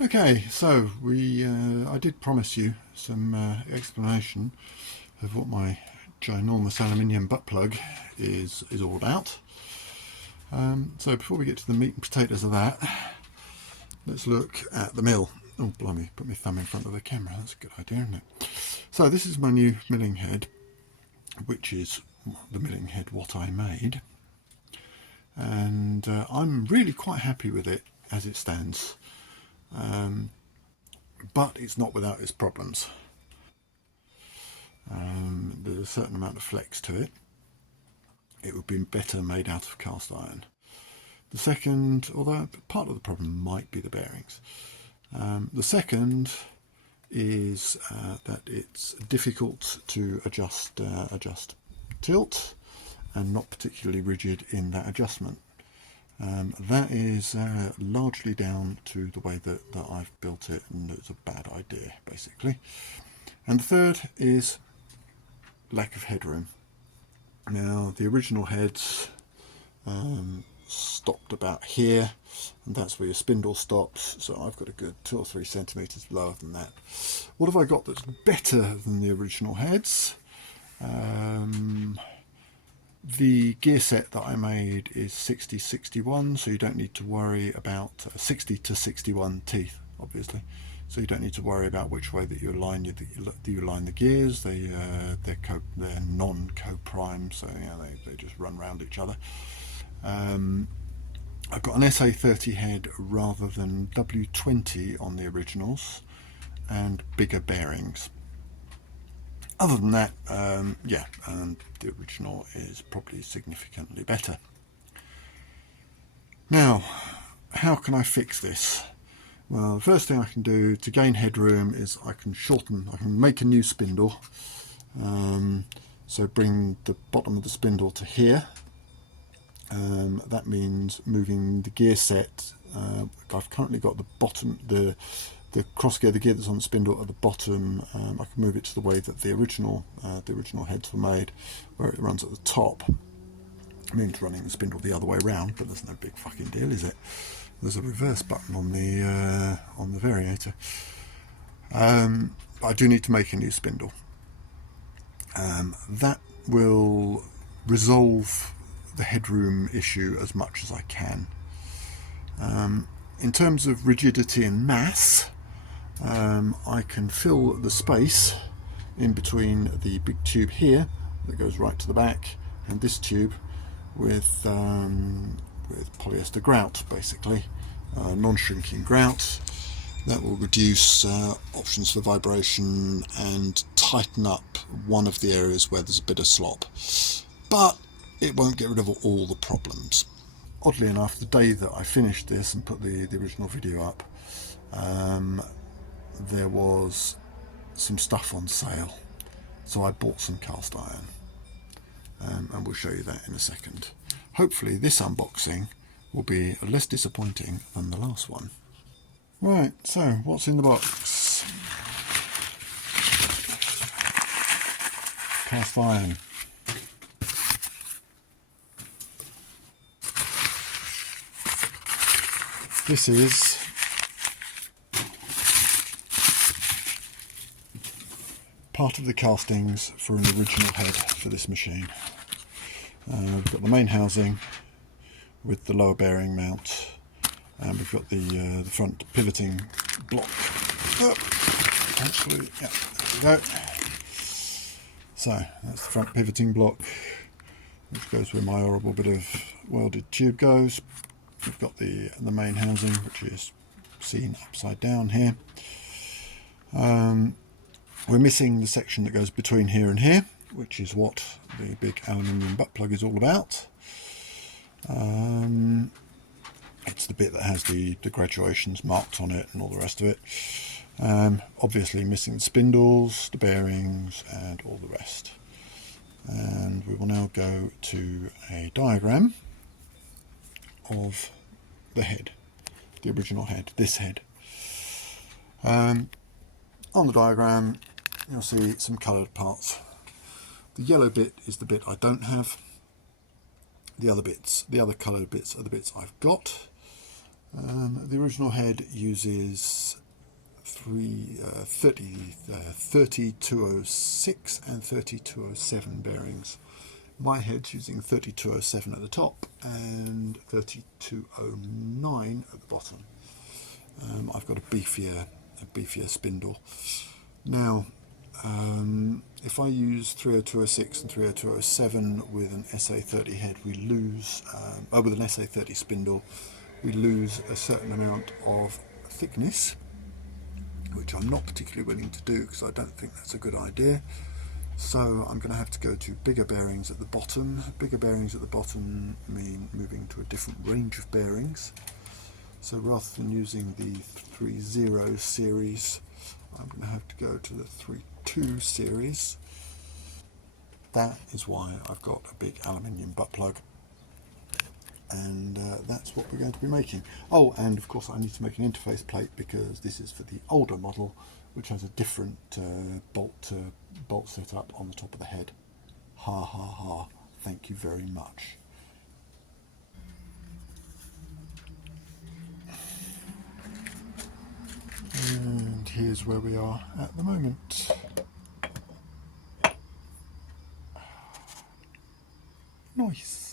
Okay, so I did promise you some explanation of what my ginormous aluminium butt plug is all about. So before we get to the meat and potatoes of that, let's look at the mill. Oh blimey, put my thumb in front of the camera, that's a good idea, isn't it? So this is my new milling head, which is the milling head what I made, and I'm really quite happy with it as it stands. But it's not without its problems. There's a certain amount of flex to it. It would be better made out of cast iron. The second, although part of the problem might be the bearings. The second is that it's difficult to adjust tilt, and not particularly rigid in that adjustment. That is largely down to the way that I've built it, and it's a bad idea basically. And the third is lack of headroom. Now the original heads stopped about here, and that's where your spindle stops, so I've got a good 2 or 3 centimetres lower than that. What have I got that's better than the original heads? The gear set that I made is 60-61, so you don't need to worry about 60 to 61 teeth, obviously. So you don't need to worry about which way that you align the gears. They're non-co-prime, so yeah, they just run around each other. I've got an SA30 head rather than W20 on the originals, and bigger bearings. Other than that, yeah, the original is probably significantly better. Now, how can I fix this? Well, the first thing I can do to gain headroom is I can make a new spindle. So bring the bottom of the spindle to here. That means moving the gear set. I've currently got the bottom, the cross gear, the gear that's on the spindle at the bottom. I can move it to the way that the original heads were made, where it runs at the top. I means running the spindle the other way around, but there's no big fucking deal, is it? There's a reverse button on the variator. I do need to make a new spindle. That will resolve the headroom issue as much as I can. In terms of rigidity and mass, I can fill the space in between the big tube here that goes right to the back and this tube with polyester grout, basically, non-shrinking grout. That will reduce options for vibration and tighten up one of the areas where there's a bit of slop, but it won't get rid of all the problems. Oddly enough, the day that I finished this and put the original video up, there was some stuff on sale, so I bought some cast iron, and we'll show you that in a second. Hopefully this unboxing will be less disappointing than the last one. Right, so what's in the box? Cast iron. This is part of the castings for an original head for this machine. We've got the main housing with the lower bearing mount, and we've got the front pivoting block. Actually, yeah, there we go. So that's the front pivoting block, which goes where my horrible bit of welded tube goes. We've got the main housing, which is seen upside down here. We're missing the section that goes between here and here, which is what the big aluminium butt plug is all about. It's the bit that has the graduations marked on it and all the rest of it. Obviously missing the spindles, the bearings, and all the rest. And we will now go to a diagram of the head, the original head, this head. On the diagram you'll see some coloured parts. The yellow bit is the bit I don't have. The other bits, the other coloured bits, are the bits I've got. The original head uses 3206 and 3207 bearings. My head's using 3207 at the top and 3209 at the bottom. I've got a beefier spindle. Now, if I use 30206 and 30207 with an SA30 head, we lose, with an SA30 spindle, we lose a certain amount of thickness, which I'm not particularly willing to do because I don't think that's a good idea. So I'm going to have to go to bigger bearings at the bottom. Bigger bearings at the bottom mean moving to a different range of bearings. So rather than using the 30 series, I'm going to have to go to the 32 series. That is why I've got a big aluminium butt plug. And that's what we're going to be making. Oh, and of course I need to make an interface plate because this is for the older model, which has a different bolt setup on the top of the head. Ha ha ha, thank you very much. And here's where we are at the moment. Nice.